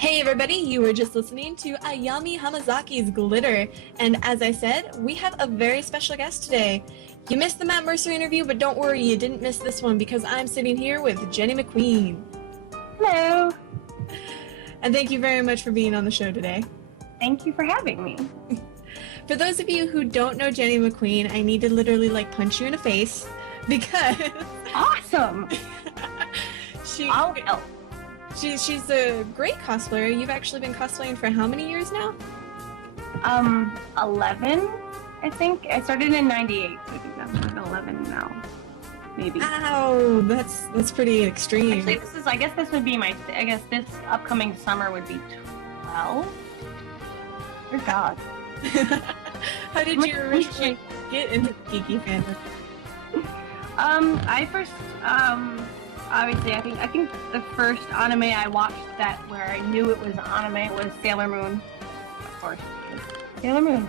Hey everybody, you were just listening to Ayami Hamazaki's Glitter, and as I said, we have a very special guest today. You missed the Matt Mercer interview, but don't worry, you didn't miss this one because I'm sitting here with Ginny McQueen. Hello. And thank you very much for being on the show today. Thank you for having me. For those of you who don't know Ginny McQueen, I need to literally punch you in the face because Awesome. I'll help. She's a great cosplayer. You've actually been cosplaying for how many years now? 11, I think. I started in 98, so I think that's like 11 now. Maybe. Ow, that's pretty extreme. Actually, I guess this would be this upcoming summer would be 12. Dear God. How did you originally get into geeky fandom? I first, obviously, I think the first anime I watched that where I knew it was anime was Sailor Moon. Of course, Sailor Moon.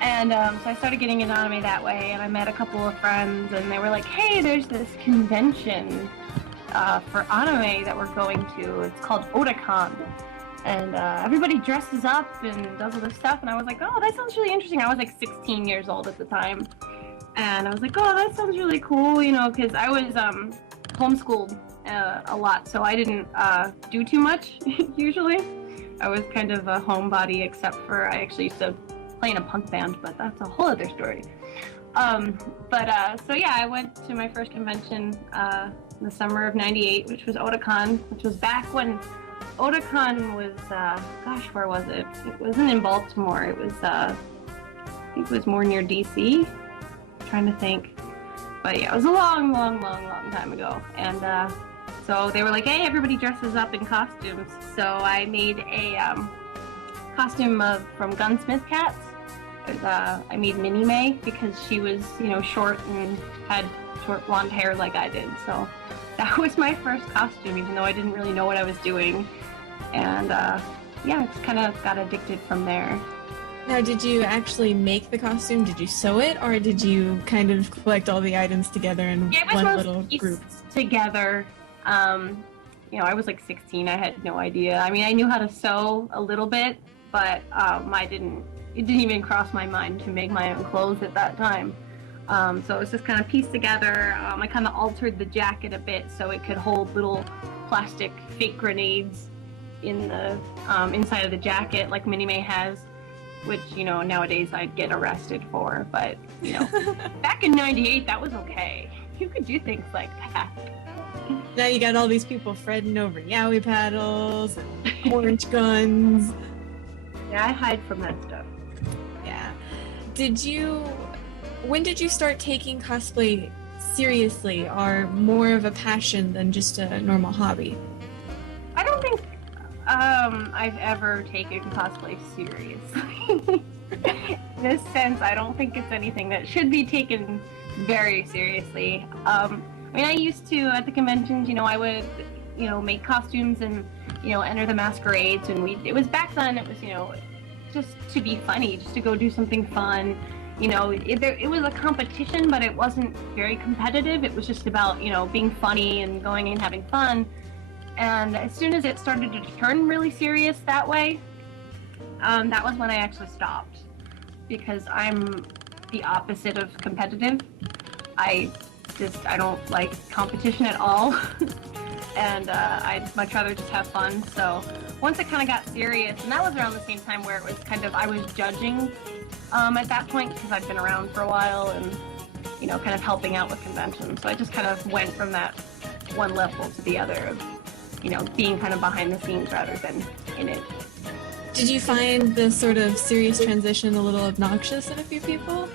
And so I started getting into anime that way, and I met a couple of friends, and they were like, hey, there's this convention for anime that we're going to. It's called Otakon. And everybody dresses up and does all this stuff, and I was like, oh, that sounds really interesting. I was like 16 years old at the time. And I was like, oh, that sounds really cool, you know, because I was homeschooled a lot, so I didn't do too much, usually. I was kind of a homebody, except for I actually used to play in a punk band, but that's a whole other story. So yeah, I went to my first convention in the summer of 98, which was Otakon, which was back when Otakon was, gosh, where was it? It wasn't in Baltimore, it was, I think it was more near DC. Trying to think, but yeah, it was a long time ago, and so they were like, hey, everybody dresses up in costumes, so I made a costume from Gunsmith Cats. I made Minnie May because she was, you know, short and had short blonde hair like I did, so that was my first costume, even though I didn't really know what I was doing, and yeah, just kind of got addicted from there. Now, did you actually make the costume? Did you sew it, or did you kind of collect all the items together in one little group? Together. You know, I was like 16. I had no idea. I mean, I knew how to sew a little bit, but it didn't even cross my mind to make my own clothes at that time. So it was just kind of pieced together. I kind of altered the jacket a bit so it could hold little plastic fake grenades in the inside of the jacket, like Minnie May has. Which, you know, nowadays I'd get arrested for, but, you know, back in 98, that was okay. You could do things like that. Now you got all these people fretting over yaoi paddles and orange guns. Yeah, I hide from that stuff. Yeah. When did you start taking cosplay seriously, or more of a passion than just a normal hobby? I don't think I've ever taken cosplay seriously. In this sense, I don't think it's anything that should be taken very seriously. I mean, I used to, at the conventions, you know, I would, you know, make costumes and, you know, enter the masquerades, and it was back then, it was, you know, just to be funny, just to go do something fun. You know, it was a competition, but it wasn't very competitive. It was just about, you know, being funny and going and having fun. And as soon as it started to turn really serious that way, that was when I actually stopped, because I'm the opposite of competitive. I don't like competition at all, and I'd much rather just have fun. So once it kind of got serious, and that was around the same time where it was kind of, I was judging at that point, because I'd been around for a while and, you know, kind of helping out with conventions. So I just kind of went from that one level to the other of, you know, being kind of behind the scenes rather than in it. Did you find the sort of serious transition a little obnoxious in a few people?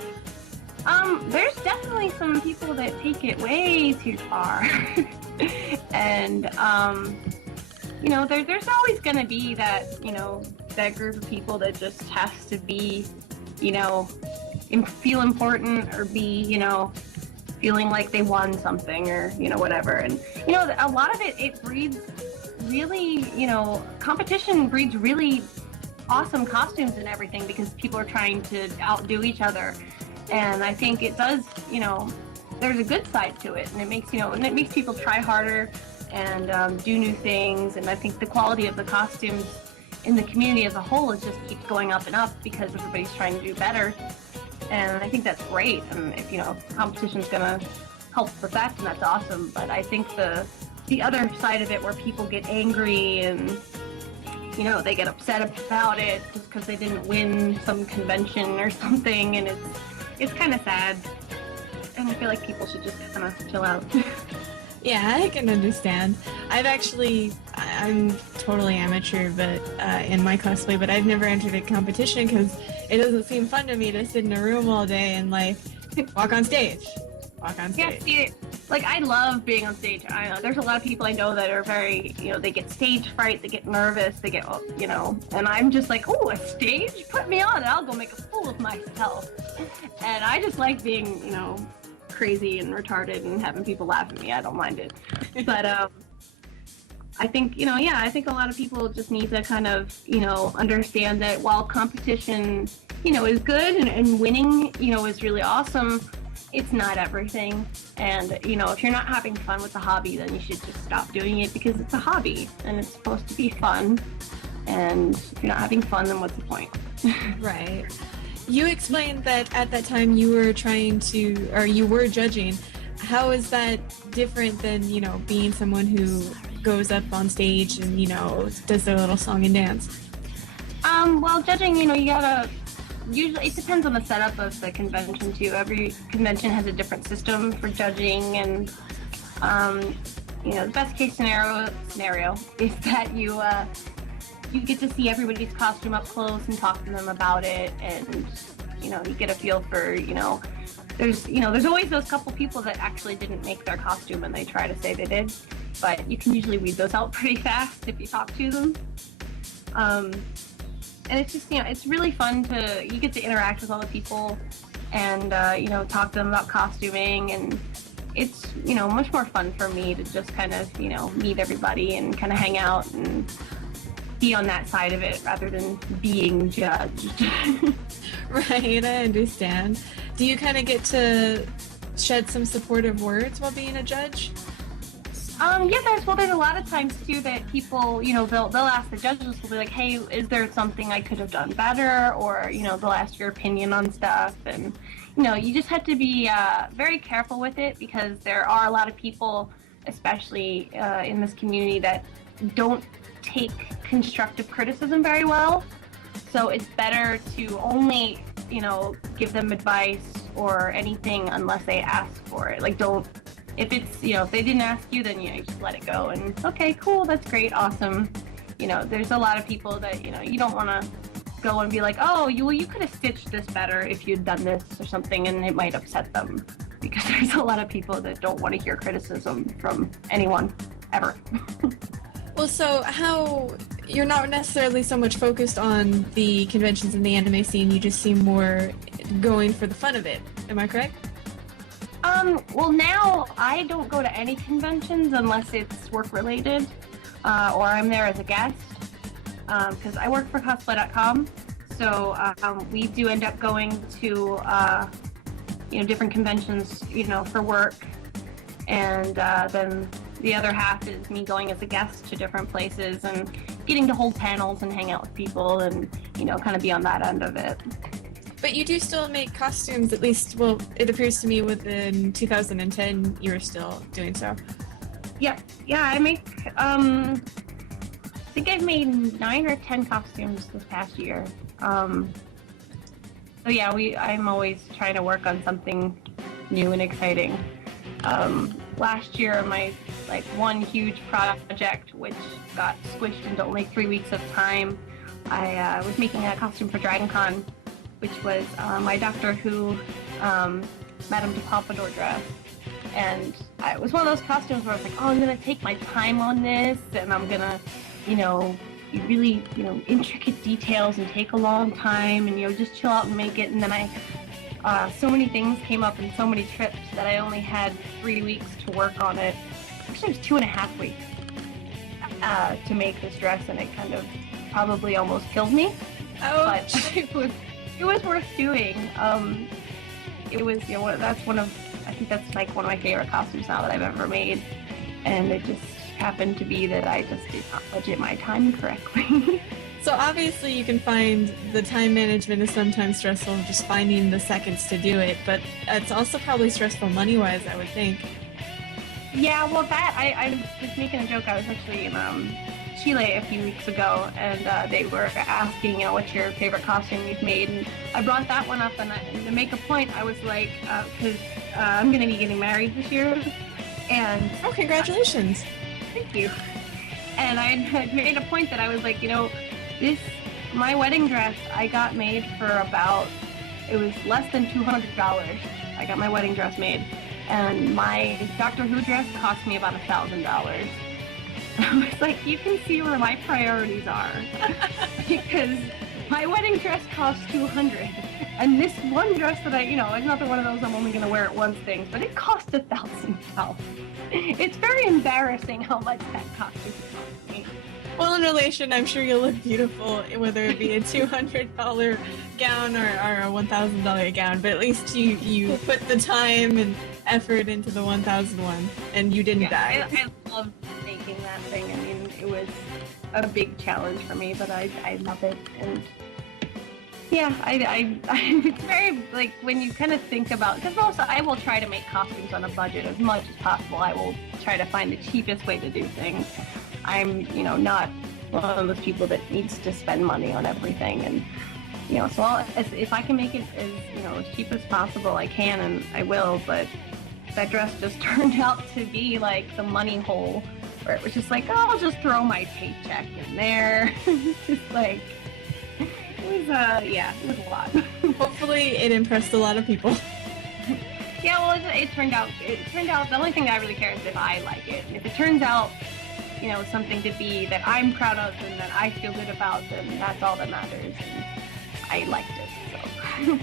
There's definitely some people that take it way too far. And, you know, there's always going to be that, you know, that group of people that just has to be, you know, feel important or be, you know, feeling like they won something or, you know, whatever. And, you know, a lot of it breeds really, you know, competition breeds really awesome costumes and everything, because people are trying to outdo each other. And I think it does, you know, there's a good side to it, and it makes, you know, and it makes people try harder and do new things. And I think the quality of the costumes in the community as a whole is just keeps going up and up because everybody's trying to do better. And I think that's great. And if, you know, competition's gonna help with that, then that's awesome. But I think the other side of it where people get angry and, you know, they get upset about it just because they didn't win some convention or something, and it's kind of sad. And I feel like people should just kind of chill out. Yeah, I can understand. I'm totally amateur, but in my cosplay, but I've never entered a competition because it doesn't seem fun to me to sit in a room all day and like walk on stage. Yeah, see, like I love being on stage. I know there's a lot of people I know that are very, you know, they get stage fright, they get nervous, they get, you know, and I'm just like, oh, a stage? Put me on, I'll go make a fool of myself. And I just like being, you know, crazy and retarded and having people laugh at me. I don't mind it. But I think, you know, yeah, I think a lot of people just need to kind of, you know, understand that while competition, you know, is good and winning, you know, is really awesome, it's not everything. And, you know, if you're not having fun with the hobby, then you should just stop doing it because it's a hobby and it's supposed to be fun. And if you're not having fun, then what's the point? Right. You explained that at that time you were you were judging. How is that different than, you know, being someone who goes up on stage and, you know, does their little song and dance? Well, judging, you know, you gotta, usually, it depends on the setup of the convention too. Every convention has a different system for judging, and, you know, the best case scenario is that you get to see everybody's costume up close and talk to them about it, and, you know, you get a feel for, you know, there's always those couple people that actually didn't make their costume and they try to say they did, but you can usually weed those out pretty fast if you talk to them. And it's just, you know, it's really fun you get to interact with all the people and, you know, talk to them about costuming, and it's, you know, much more fun for me to just kind of, you know, meet everybody and kind of hang out and be on that side of it rather than being judged. Right, I understand. Do you kind of get to shed some supportive words while being a judge? Yeah, there's a lot of times too that people, you know, they'll ask the judges, will be like, hey, is there something I could have done better? Or, you know, they'll ask your opinion on stuff. And, you know, you just have to be very careful with it because there are a lot of people, especially in this community, that don't take constructive criticism very well. So it's better to only, you know, give them advice or anything unless they ask for it. Like, if it's, you know, if they didn't ask you, then, you know, you just let it go and, okay, cool, that's great, awesome. You know, there's a lot of people that, you know, you don't want to go and be like, oh, you could have stitched this better if you'd done this or something, and it might upset them, because there's a lot of people that don't want to hear criticism from anyone, ever. Well, so you're not necessarily so much focused on the conventions in the anime scene, you just seem more going for the fun of it, am I correct? Well, now I don't go to any conventions unless it's work-related, or I'm there as a guest, because I work for cosplay.com, so we do end up going to, you know, different conventions, you know, for work, and then the other half is me going as a guest to different places and getting to hold panels and hang out with people and, you know, kind of be on that end of it. But you do still make costumes, at least, well, it appears to me within 2010 you were still doing so. Yeah, I make, I think I've made 9 or 10 costumes this past year. So yeah, I'm always trying to work on something new and exciting. Last year, my, like, one huge project, which got squished into only 3 weeks of time, I was making a costume for Dragon Con, which was my Doctor Who Madame de Pompadour dress. And it was one of those costumes where I was like, oh, I'm going to take my time on this, and I'm going to, you know, be really, you know, intricate details and take a long time and, you know, just chill out and make it. And then so many things came up and so many trips that I only had 3 weeks to work on it. Actually, it was 2.5 weeks to make this dress, and it kind of probably almost killed me. Oh, but it was worth doing. It was, you know, I think that's like one of my favorite costumes now that I've ever made, and it just, happened to be that I just did not budget my time correctly. So obviously you can find the time management is sometimes stressful, just finding the seconds to do it, but it's also probably stressful money-wise, I would think. Yeah, well, I was making a joke. I was actually in Chile a few weeks ago, and they were asking, what's your favorite costume you've made? And I brought that one up, and to make a point, I was like, because I'm going to be getting married this year, and... Oh, congratulations! Thank you. And I had made a point that I was like, my wedding dress I got made for it was less than $200. I got my wedding dress made. And my Doctor Who dress cost me about $1,000. I was like, you can see where my priorities are. Because my wedding dress cost $200. And this one dress that it's not one of those I'm only going to wear it once things, but it cost $1,000. It's very embarrassing how much that costume cost me. Well, in relation, I'm sure you'll look beautiful, whether it be a $200 gown or a $1,000 gown, but at least you put the time and effort into the 1,001, and you didn't die. I love making that thing. I mean, it was a big challenge for me, but I love it. And yeah, it's very, like, when you kind of think about, because also I will try to make costumes on a budget as much as possible. I will try to find the cheapest way to do things. I'm, not one of those people that needs to spend money on everything. And, so if I can make it as cheap as possible, I can, and I will. But that dress just turned out to be like the money hole, where it was just like, I'll just throw my paycheck in there. Just like, it was a lot. Hopefully it impressed a lot of people. Yeah, well, it turned out, the only thing that I really care is if I like it. And if it turns out, something to be that I'm proud of and that I feel good about, then that's all that matters. And I liked it, so.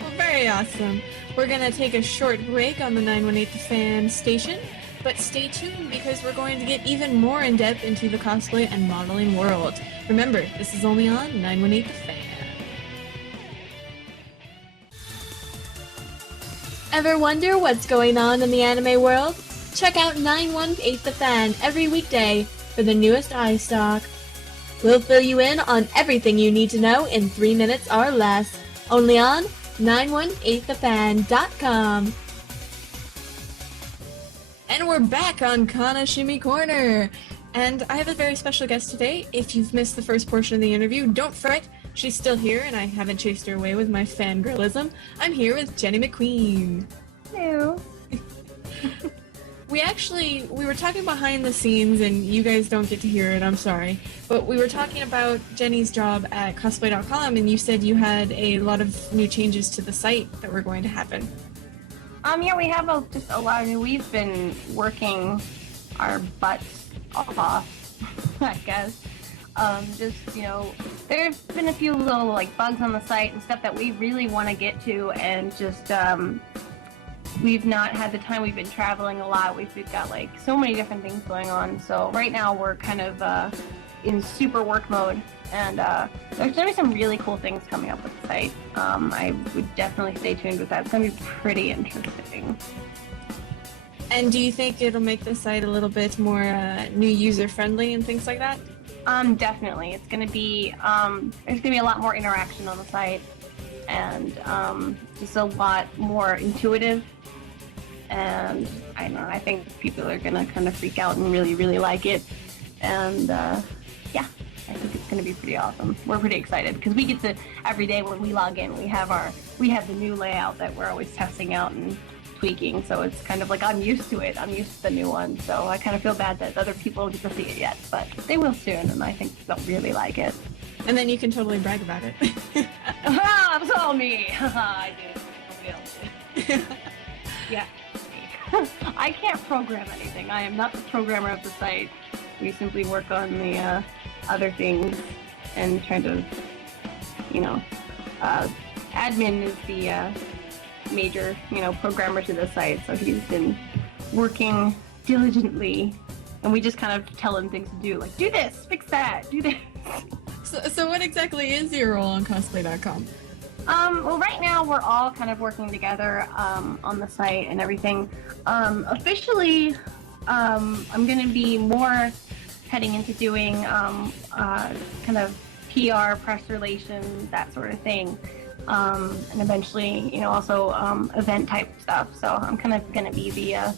Well, very awesome. We're going to take a short break on the 918 The Fan station, but stay tuned because we're going to get even more in-depth into the cosplay and modeling world. Remember, this is only on 918 The Fan. Ever wonder what's going on in the anime world? Check out 918 The Fan every weekday for the newest iStock. We'll fill you in on everything you need to know in 3 minutes or less. Only on 918thefan.com. And we're back on Kana Shimmy Corner. And I have a very special guest today. If you've missed the first portion of the interview, don't fret. She's still here, and I haven't chased her away with my fangirlism. I'm here with Ginny McQueen. Hello. We were talking behind the scenes, and you guys don't get to hear it, I'm sorry. But we were talking about Jenny's job at cosplay.com, and you said you had a lot of new changes to the site that were going to happen. Yeah, we have just a lot. I mean, we've been working our butts off, I guess. There's been a few little, bugs on the site and stuff that we really want to get to, and just, we've not had the time. We've been traveling a lot. We've got so many different things going on. So right now we're kind of in super work mode, and there's gonna be some really cool things coming up with the site. I would definitely stay tuned with that. It's gonna be pretty interesting. And do you think it'll make the site a little bit more new user friendly and things like that? Definitely. It's gonna be there's gonna be a lot more interaction on the site, and just a lot more intuitive. And I don't know, I think people are gonna kind of freak out and really, really like it. And yeah, I think it's gonna be pretty awesome. We're pretty excited because we get to, every day when we log in, we have the new layout that we're always testing out and tweaking. So it's kind of like, I'm used to it. I'm used to the new one. So I kind of feel bad that other people don't get to see it yet, but they will soon, and I think they'll really like it. And then you can totally brag about it. Ah, it's all me. I did. Nobody else did. Yeah. I can't program anything. I am not the programmer of the site. We simply work on the other things and try to, admin is the major, programmer to the site. So he's been working diligently, and we just kind of tell him things to do, like, do this, fix that, do this. So what exactly is your role on cosplay.com? Well, right now we're all kind of working together on the site and everything. Officially, I'm going to be more heading into doing kind of PR, press relations, that sort of thing. And eventually, also event type stuff. So I'm kind of going to be the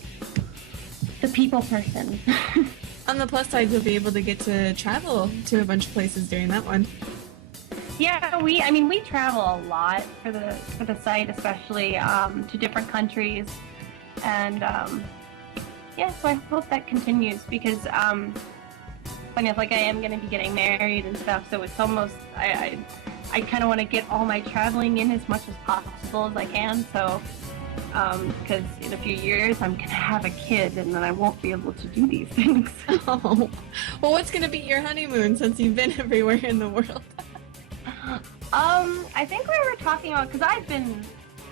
people person. On the plus side, you'll be able to get to travel to a bunch of places during that one. Yeah, we travel a lot for the site, especially to different countries, and yeah, so I hope that continues because funny enough, like I am going to be getting married and stuff, so it's almost I kind of want to get all my traveling in as much as possible as I can, so because in a few years I'm going to have a kid and then I won't be able to do these things. Oh, well, what's going to be your honeymoon since you've been everywhere in the world? I think we were talking about, because I've been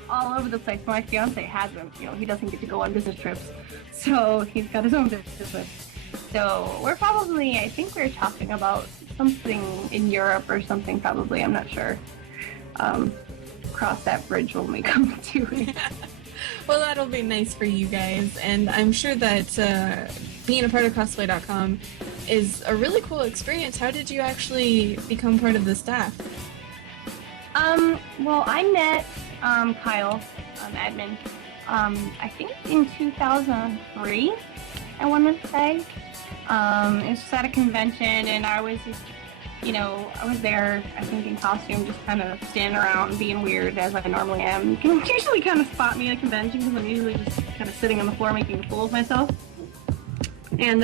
all over the place. My fiance hasn't, he doesn't get to go on business trips, so he's got his own business. So I think we're talking about something in Europe or something probably, I'm not sure. Cross that bridge when we come to it. Well, that'll be nice for you guys, and I'm sure that being a part of cosplay.com is a really cool experience. How did you actually become part of the staff? Well, I met Kyle, admin, I think in 2003, I want to say. It was just at a convention, and I was just, I was there, I think in costume, just kind of standing around being weird as I normally am. You can usually kind of spot me at a convention because I'm usually just kind of sitting on the floor making a fool of myself. And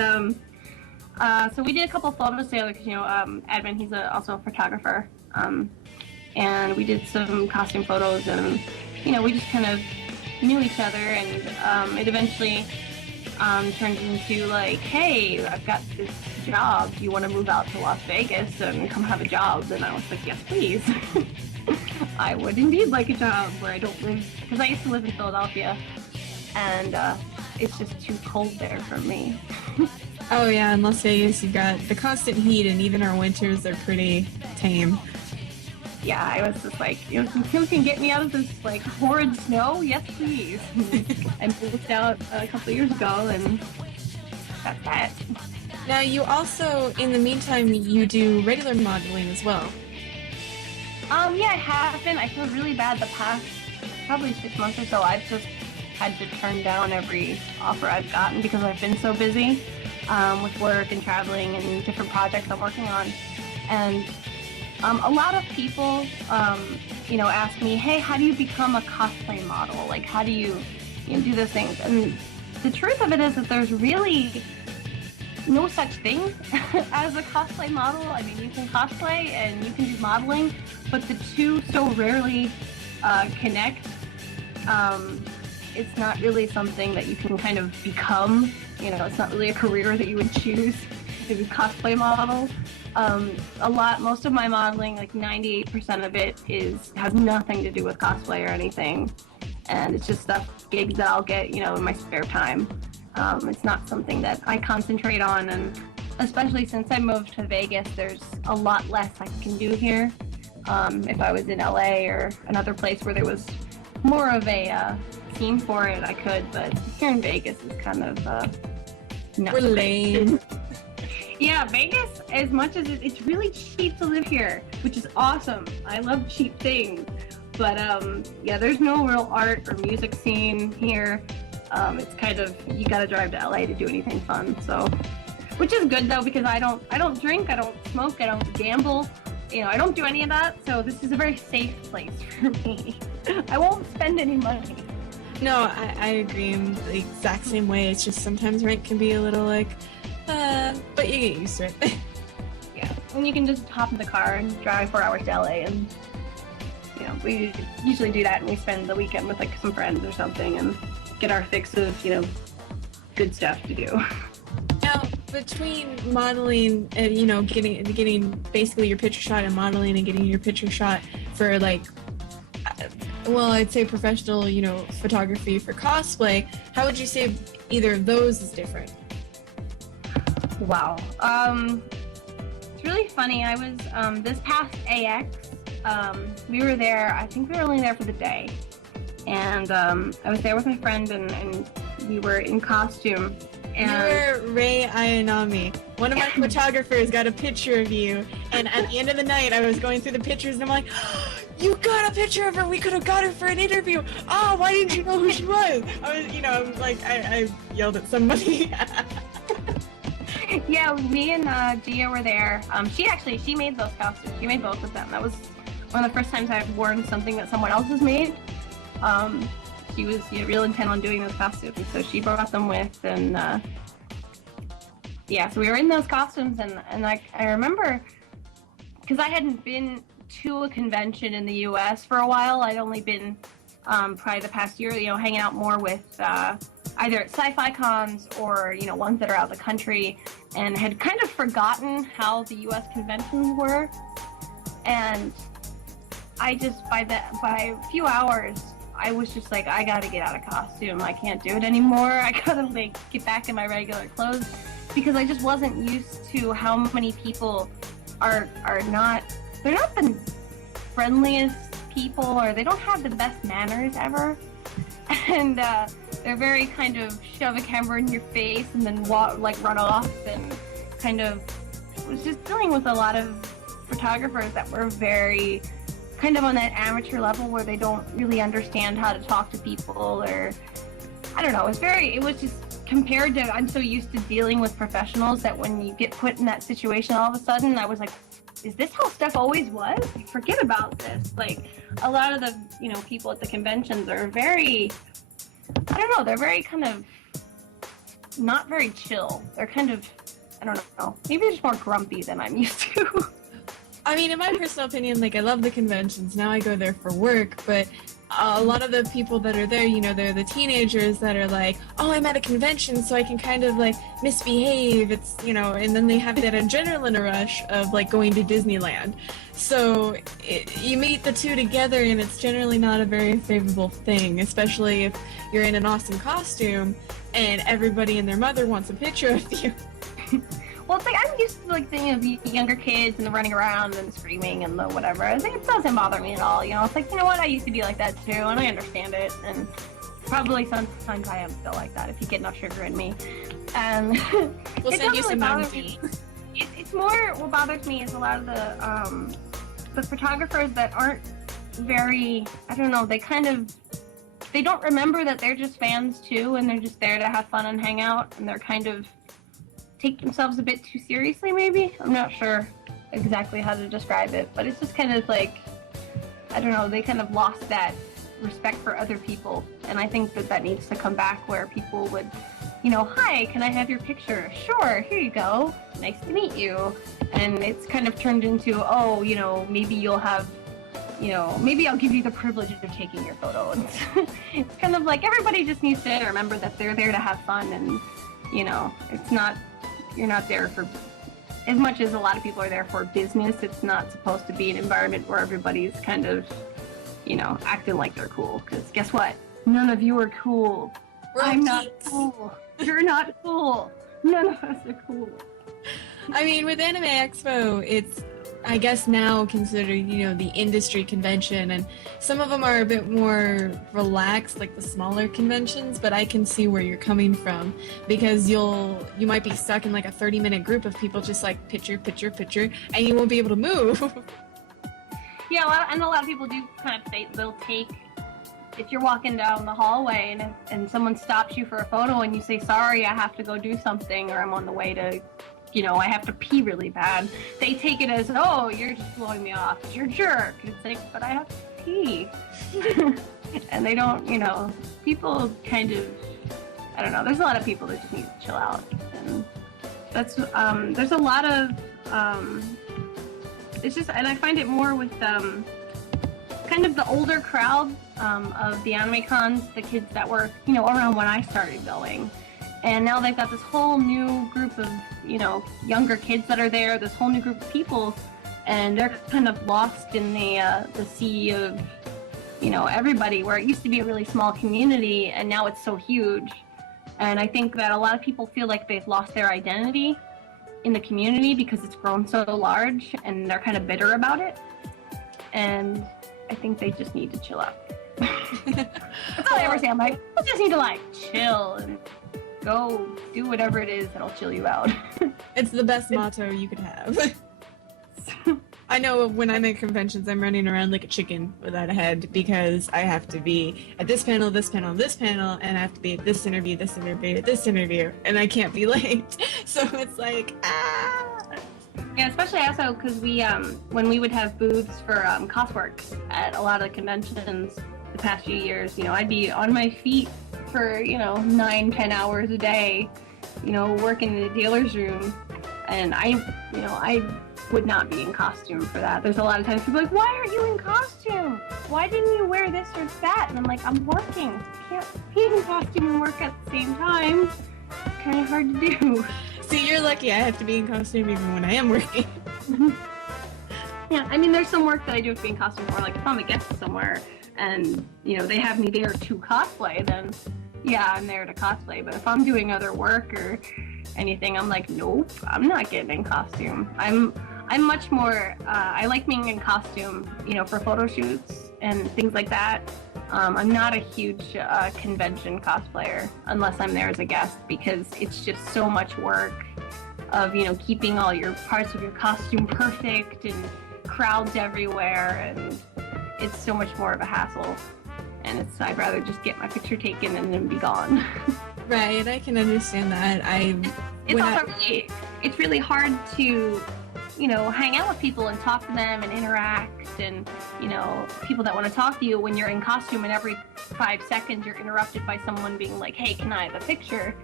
so we did a couple photos together because, admin, he's also a photographer. And we did some costume photos, and we just kind of knew each other, and it eventually turned into like, hey, I've got this job, do you want to move out to Las Vegas and come have a job? And I was like, yes, please. I would indeed like a job where I don't live, because I used to live in Philadelphia, and it's just too cold there for me. Oh yeah, in Las Vegas you got the constant heat, and even our winters are pretty tame. Yeah, I was just like, you can get me out of this like horrid snow? Yes, please. I moved out a couple of years ago, and that's that. Now, you also, in the meantime, you do regular modeling as well. Yeah, I have been. I feel really bad the past probably 6 months or so. I've just had to turn down every offer I've gotten because I've been so busy with work and traveling and different projects I'm working on. And a lot of people, ask me, hey, how do you become a cosplay model? Like, how do you do those things? And the truth of it is that there's really no such thing as a cosplay model. I mean, you can cosplay and you can do modeling, but the two so rarely connect. It's not really something that you can kind of become. It's not really a career that you would choose to be cosplay model. Most of my modeling, like 98% of it has nothing to do with cosplay or anything. And it's just stuff, gigs that I'll get, in my spare time. It's not something that I concentrate on, and especially since I moved to Vegas, there's a lot less I can do here. If I was in LA or another place where there was more of a scene for it, I could, but here in Vegas is kind of not We're lame. Yeah, Vegas, as much as it's really cheap to live here, which is awesome. I love cheap things. But yeah, there's no real art or music scene here. It's kind of, you gotta drive to LA to do anything fun. So, which is good though, because I don't drink, I don't smoke, I don't gamble. I don't do any of that. So this is a very safe place for me. I won't spend any money. No, I agree. I'm the exact same way. It's just sometimes rent can be a little like, but you get used to it. Yeah, and you can just hop in the car and drive 4 hours to LA, and we usually do that, and we spend the weekend with like some friends or something and get our fix of good stuff to do. Now, between modeling and getting basically your picture shot and modeling and getting your picture shot for like, well, I'd say professional photography for cosplay, how would you say either of those is different? Wow. It's really funny. I was this past AX. We were there. I think we were only there for the day, and I was there with my friend, and we were in costume. You're Rei Ayanami. One of my photographers got a picture of you, and at the end of the night, I was going through the pictures, and I'm like, oh, you got a picture of her! We could have got her for an interview! Oh, why didn't you know who she was? I yelled at somebody. Yeah, me and Gia were there. She made those costumes. She made both of them. That was one of the first times I've worn something that someone else has made. She was real intent on doing those costumes, so she brought them with, and so we were in those costumes, and I remember, because I hadn't been to a convention in the U.S. for a while. I'd only been probably the past year, hanging out more with either at sci-fi cons or ones that are out of the country, and had kind of forgotten how the U.S. conventions were, and I just by a few hours, I was just like, I gotta get out of costume. I can't do it anymore. I gotta get back in my regular clothes, because I just wasn't used to how many people are not. They're not the friendliest people, or they don't have the best manners ever, and they're very kind of shove a camera in your face and then run off, and kind of was just dealing with a lot of photographers that were very kind of on that amateur level where they don't really understand how to talk to people, or I don't know. It was just compared to, I'm so used to dealing with professionals that when you get put in that situation, all of a sudden I was like, is this how stuff always was? Forget about this. Like, a lot of the people at the conventions are very, I don't know, they're very kind of not very chill. They're kind of, I don't know, maybe they're just more grumpy than I'm used to. I mean, in my personal opinion, I love the conventions. Now I go there for work, but a lot of the people that are there, they're the teenagers that are like, oh, I'm at a convention, so I can kind of, misbehave. It's, and then they have that adrenaline rush of, going to Disneyland. So you meet the two together, and it's generally not a very favorable thing, especially if you're in an awesome costume and everybody and their mother wants a picture of you. Well, it's I'm used to thinking of the younger kids and the running around and screaming and the whatever. I think it doesn't bother me at all. It's what, I used to be like that too, and I understand it. And probably sometimes I am still like that if you get enough sugar in me. And we'll send you some bother me. It's more what bothers me is a lot of the photographers that aren't very, I don't know, they don't remember that they're just fans too, and they're just there to have fun and hang out, and they're kind of take themselves a bit too seriously, maybe. I'm not sure exactly how to describe it, but it's just kind of I don't know, they kind of lost that respect for other people, and I think that needs to come back, where people would, hi, can I have your picture? Sure, here you go. Nice to meet you. And it's kind of turned into, oh, maybe you'll have, maybe I'll give you the privilege of taking your photo. And it's kind of everybody just needs to remember that they're there to have fun, and, it's not, you're not there for, as much as a lot of people are there for business, it's not supposed to be an environment where everybody's kind of, acting like they're cool. Because guess what? None of you are cool. I'm not cool. You're not cool. None of us are cool. I mean, with Anime Expo, it's, I guess now considered, the industry convention, and some of them are a bit more relaxed, like the smaller conventions, but I can see where you're coming from, because you might be stuck in a 30-minute group of people just picture, and you won't be able to move. Yeah, a lot of people do kind of they'll take, if you're walking down the hallway and someone stops you for a photo and you say, sorry, I have to go do something, or I'm on the way to, I have to pee really bad. They take it as, oh, you're just blowing me off. You're a jerk. It's but I have to pee. And they don't, people kind of, I don't know. There's a lot of people that just need to chill out. And that's, there's a lot of, it's just, and I find it more with kind of the older crowd of the anime cons, the kids that were, around when I started going. And now they've got this whole new group of, younger kids that are there, this whole new group of people, and they're kind of lost in the sea of, everybody, where it used to be a really small community, and now it's so huge. And I think that a lot of people feel like they've lost their identity in the community because it's grown so large, and they're kind of bitter about it. And I think they just need to chill out. That's all I ever say. I'm we just need to chill and go do whatever it is that'll chill you out. It's the best motto you could have. I know when I'm at conventions, I'm running around like a chicken without a head because I have to be at this panel, this panel, this panel, and I have to be at this interview, this interview, this interview, and I can't be late. So it's like, Yeah, especially also because we, when we would have booths for Cosworks at a lot of the conventions the past few years, you know, I'd be on my feet for, 9-10 hours a day, working in the dealer's room, and I would not be in costume for that. There's a lot of times people are like, why aren't you in costume? Why didn't you wear this or that? And I'm like, I'm working. I can't be in costume and work at the same time. It's kind of hard to do. see, you're lucky I have to be in costume even when I am working. Yeah, I mean, there's some work that I do have to be in costume for, like if I'm a guest somewhere and, they have me there to cosplay, then yeah, I'm there to cosplay. But if I'm doing other work or anything, I'm like, nope, I'm not getting in costume. I'm much more, I like being in costume, for photo shoots and things like that. I'm not a huge convention cosplayer unless I'm there as a guest because it's just so much work of, keeping all your parts of your costume perfect and crowds everywhere, and it's so much more of a hassle. And I'd rather just get my picture taken and then be gone. Right, I can understand that. It's really hard to, hang out with people and talk to them and interact, and, people that want to talk to you when you're in costume, and every 5 seconds you're interrupted by someone being like, hey, can I have a picture?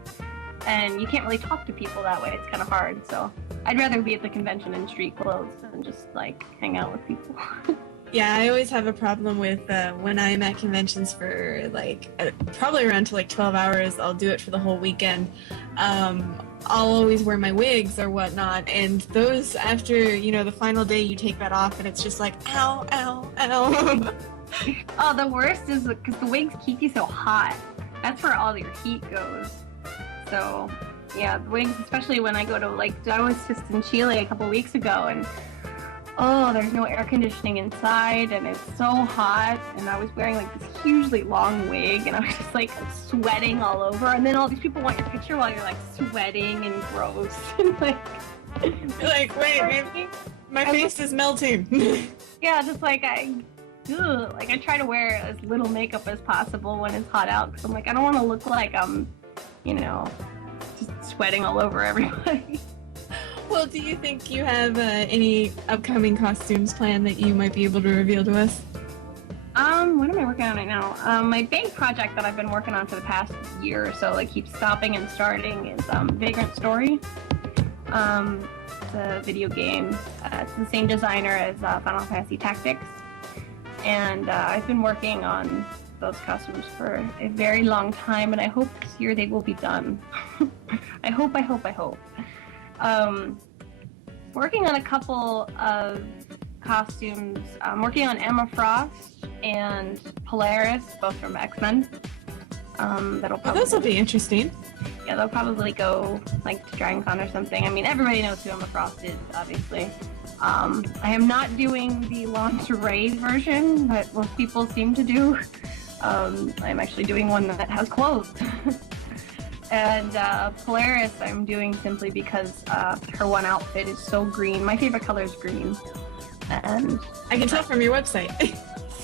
And you can't really talk to people that way. It's kind of hard. So I'd rather be at the convention in street clothes than just hang out with people. Yeah, I always have a problem with when I'm at conventions for probably around to 12 hours. I'll do it for the whole weekend. I'll always wear my wigs or whatnot, and those after the final day you take that off and it's just like ow, ow, ow. Oh, the worst is because the wigs keep you so hot. That's where all your heat goes. So yeah, the wigs, especially when I go to I was just in Chile a couple weeks ago, and there's no air conditioning inside, and it's so hot, and I was wearing this hugely long wig, and I was just sweating all over, and then all these people want your picture while you're sweating and gross, and you're like, wait, my face is melting. Yeah, just I try to wear as little makeup as possible when it's hot out, because I'm I don't want to look like I'm, just sweating all over everybody. Well, do you think you have any upcoming costumes planned that you might be able to reveal to us? What am I working on right now? My big project that I've been working on for the past year or so, keeps stopping and starting, is Vagrant Story. It's a video game. It's the same designer as Final Fantasy Tactics. And I've been working on those costumes for a very long time, and I hope this year they will be done. I hope. Working on a couple of costumes. I'm working on Emma Frost and Polaris, both from X-Men. Those will be interesting. Yeah, they'll probably go to Dragon Con or something. I mean, everybody knows who Emma Frost is, obviously. I am not doing the lingerie version that most people seem to do. I'm actually doing one that has clothes. And Polaris I'm doing simply because her one outfit is so green. My favorite color is green. And I can tell from your website.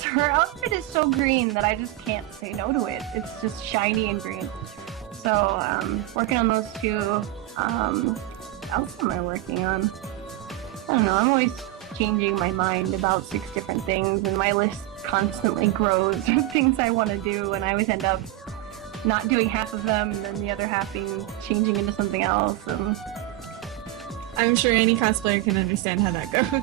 Her outfit is so green that I just can't say no to it. It's just shiny and green. So working on those two. What else am I working on? I don't know. I'm always changing my mind about 6 different things, and my list constantly grows of things I want to do, and I always end up not doing half of them, and then the other half being changing into something else. And I'm sure any cosplayer can understand how that goes.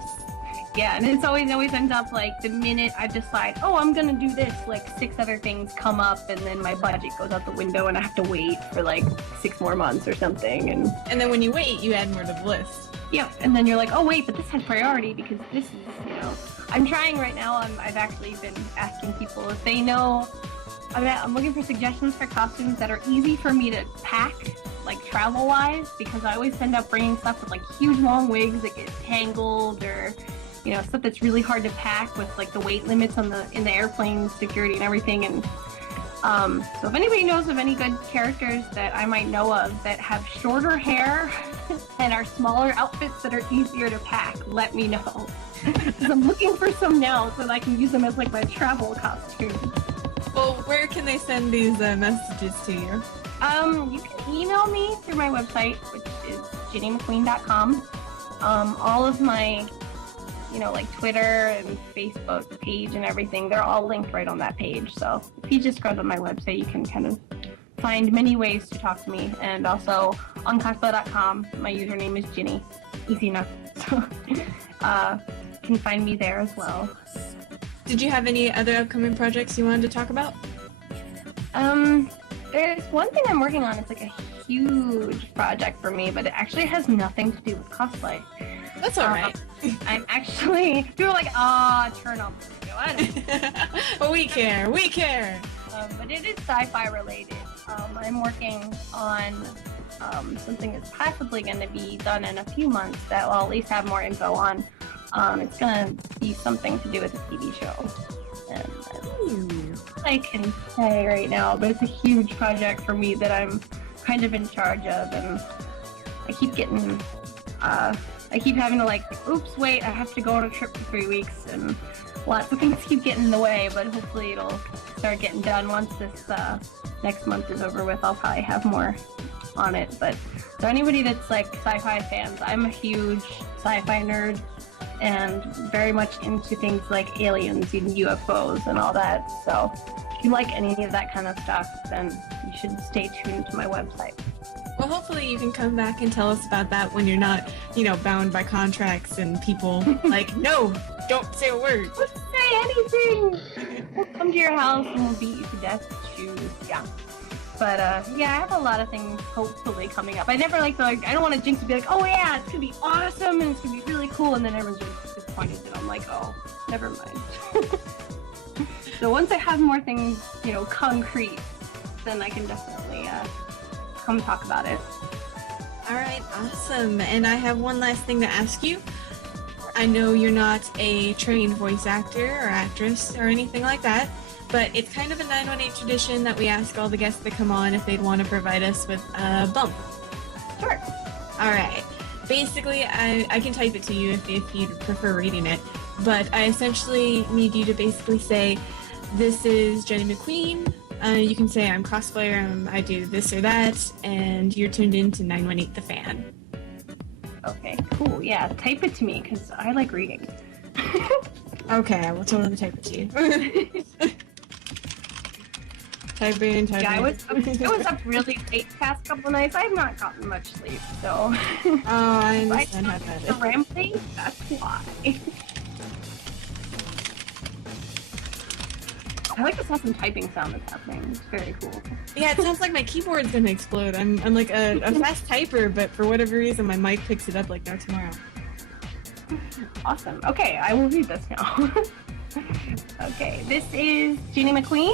Yeah, and it's always ends up the minute I decide, I'm gonna do this, 6 other things come up, and then my budget goes out the window, and I have to wait for 6 more months or something. And then when you wait, you add more to the list. Yeah, and then you're like, oh wait, but this has priority because this is, I'm trying right now. I've actually been asking people if they know. I'm looking for suggestions for costumes that are easy for me to pack, travel-wise, because I always end up bringing stuff with huge long wigs that get tangled, or stuff that's really hard to pack with the weight limits in the airplane security and everything. And So if anybody knows of any good characters that I might know of that have shorter hair and are smaller outfits that are easier to pack, let me know. Because I'm looking for some now so that I can use them as like my travel costume. Well, where can they send these messages to you? You can email me through my website, which is GinnyMcQueen.com. All of my, like Twitter and Facebook page and everything, they're all linked right on that page. So if you just scroll to my website, you can kind of find many ways to talk to me. And also on cosplay.com, my username is Ginny. Easy enough. So you can find me there as well. Did you have any other upcoming projects you wanted to talk about? There's one thing I'm working on. It's like a huge project for me, but it actually has nothing to do with cosplay. That's all right. I'm actually, people are like, turn off the video. I don't Well, we care. We care. but it is sci-fi related. I'm working on something that's possibly going to be done in a few months that I'll at least have more info on. It's going to be something to do with a TV show. And I can say right now, but it's a huge project for me that I'm kind of in charge of, and I keep getting, I keep having to like, oops, wait, I have to go on a trip for 3 weeks, and lots of things keep getting in the way, but hopefully it'll start getting done once this next month is over with. I'll probably have more on it, but so anybody that's like sci-fi fans, I'm a huge sci-fi nerd and very much into things like aliens and UFOs and all that. So if you like any of that kind of stuff, then you should stay tuned to my website. Well, hopefully you can come back and tell us about that when you're not, bound by contracts and people like, no, don't say a word. Don't say anything. We'll come to your house and we'll beat you to death with shoes. Yeah. But yeah, I have a lot of things hopefully coming up. I never like to, I don't want to jinx to be like, oh yeah, it's gonna be awesome and it's gonna be really cool, and then everyone's just disappointed, and I'm like, oh, never mind. So once I have more things, concrete, then I can definitely come talk about it. All right, awesome. And I have one last thing to ask you. I know you're not a trained voice actor or actress or anything like that, but it's kind of a 918 tradition that we ask all the guests to come on if they'd want to provide us with a bump. Sure. All right. Basically, I can type it to you if you'd prefer reading it, but I essentially need you to basically say, this is Ginny McQueen. You can say I'm cosplayer, I do this or that, and you're tuned in to 918 The Fan. Okay, cool. Yeah, type it to me because I like reading. Okay, I will totally type it to you. Type in. Yeah, I was up really late the past couple nights. I have not gotten much sleep, so. Oh, I understand how that is. Rambling, that's why. I like to have some typing sound that's happening. It's very cool. Yeah, it sounds like my keyboard's gonna explode. I'm like a fast typer, but for whatever reason, my mic picks it up like no tomorrow. Awesome. Okay, I will read this now. Okay, this is Ginny McQueen,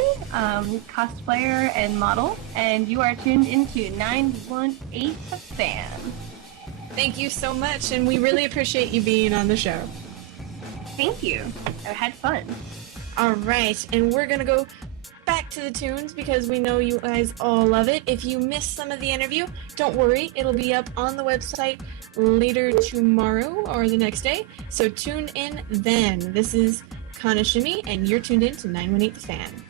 cosplayer and model, and you are tuned into 918 The Fan. Thank you so much, and we really appreciate you being on the show. Thank you. I had fun. All right, and we're gonna go back to the tunes because we know you guys all love it. If you missed some of the interview, don't worry, it'll be up on the website later tomorrow or the next day, so tune in then. This is Kana, and you're tuned in to 918 The Fan.